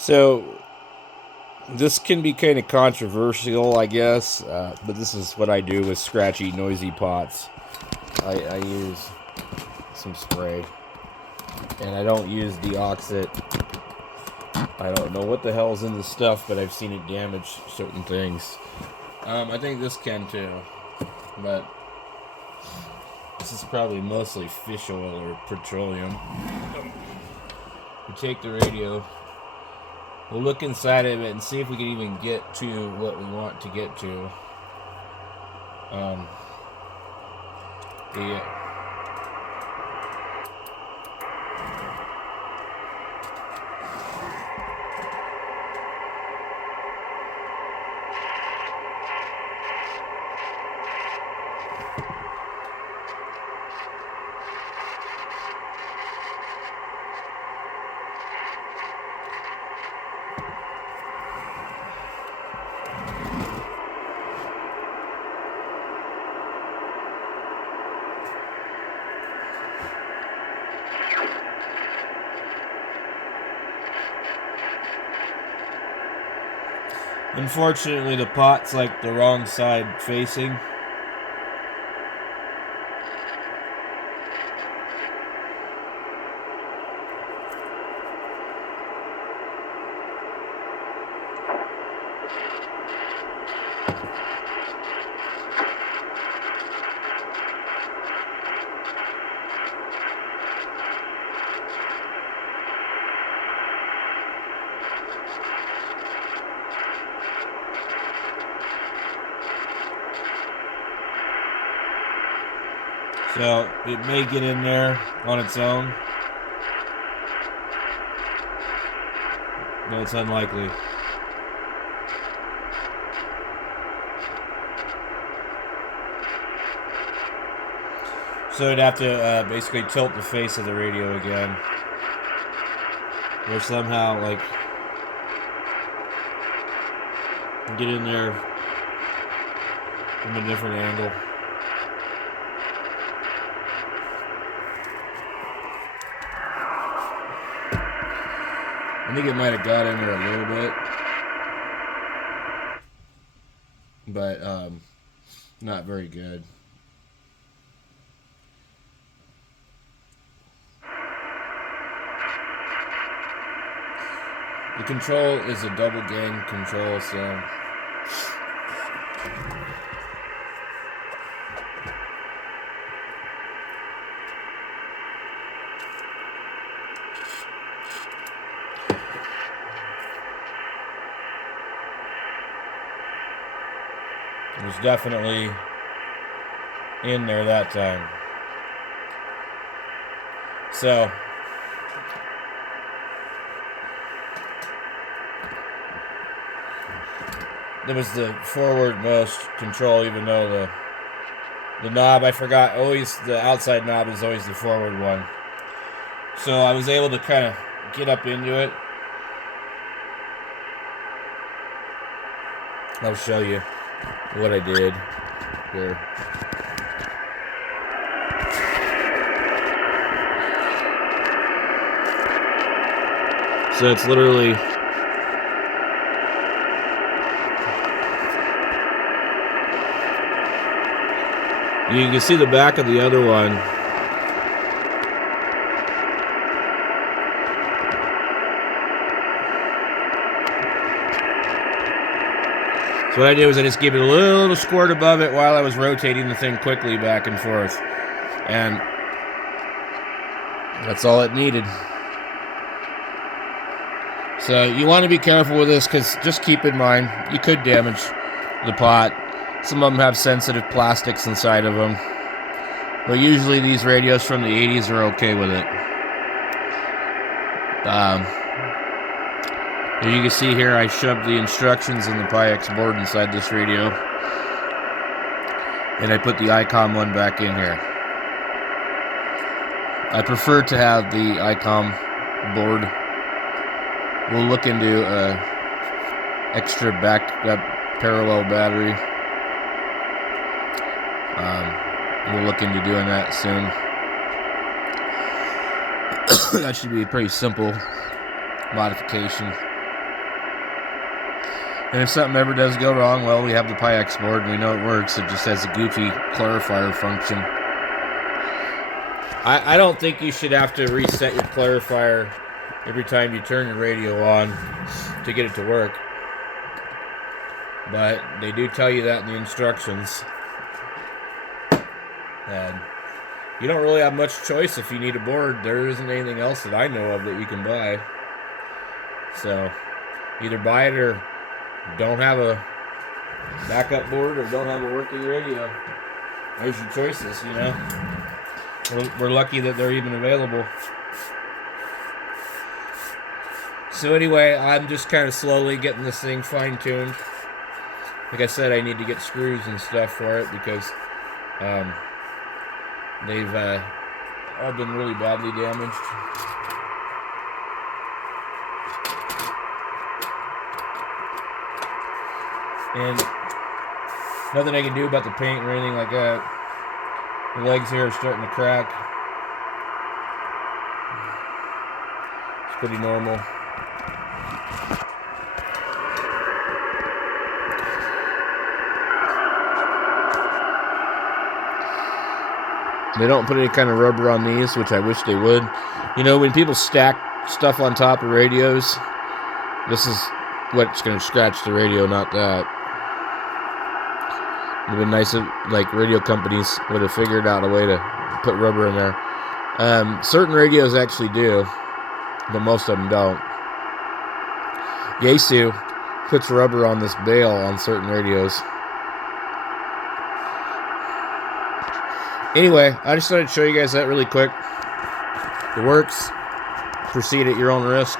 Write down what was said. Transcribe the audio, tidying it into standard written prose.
So this can be kind of controversial, I guess, but this is what I do with scratchy, noisy pots. I use some spray, and I don't use the oxit. I don't know what the hell's in the stuff, but I've seen it damage certain things. I think this can too, but this is probably mostly fish oil or petroleum. We take the radio, we'll look inside of it and see if we can even get to what we want to get to. Unfortunately, the pot's like the wrong side facing. So it may get in there on its own, but it's unlikely. So I'd have to basically tilt the face of the radio again, or somehow like get in there from a different angle. I think it might have got in there a little bit, but not very good. The control is a double gain control, so it was definitely in there that time. So there was the forward-most control, even though the knob, I forgot, always the outside knob is always the forward one. So I was able to kind of get up into it. I'll show you what I did here. So it's literally you can see the back of the other one. So what I did was I just gave it a little squirt above it while I was rotating the thing quickly back and forth. And that's all it needed. So you want to be careful with this, because just keep in mind, you could damage the pot. Some of them have sensitive plastics inside of them. But usually these radios from the 80s are okay with it. As you can see here, I shoved the instructions in the PyX board inside this radio. And I put the ICOM one back in here. I prefer to have the ICOM board. We'll look into extra backup parallel battery. We'll look into doing that soon. That should be a pretty simple modification. And if something ever does go wrong, well, we have the PIX board and we know it works. It just has a goofy clarifier function. I don't think you should have to reset your clarifier every time you turn your radio on to get it to work. But they do tell you that in the instructions. And you don't really have much choice if you need a board. There isn't anything else that I know of that you can buy. So either buy it or don't have a backup board or don't have a working radio. There's your choices, you know. We're lucky that they're even available. So anyway, I'm just kind of slowly getting this thing fine-tuned. Like I said, I need to get screws and stuff for it because they've all been really badly damaged. And nothing I can do about the paint or anything like that. The legs here are starting to crack. It's pretty normal. They don't put any kind of rubber on these, which I wish they would. You know, when people stack stuff on top of radios, this is what's going to scratch the radio, not that. It would have been nice if, like, radio companies would have figured out a way to put rubber in there. Certain radios actually do, but most of them don't. Yaesu puts rubber on this bail on certain radios. Anyway, I just thought I'd show you guys that really quick. It works. Proceed at your own risk.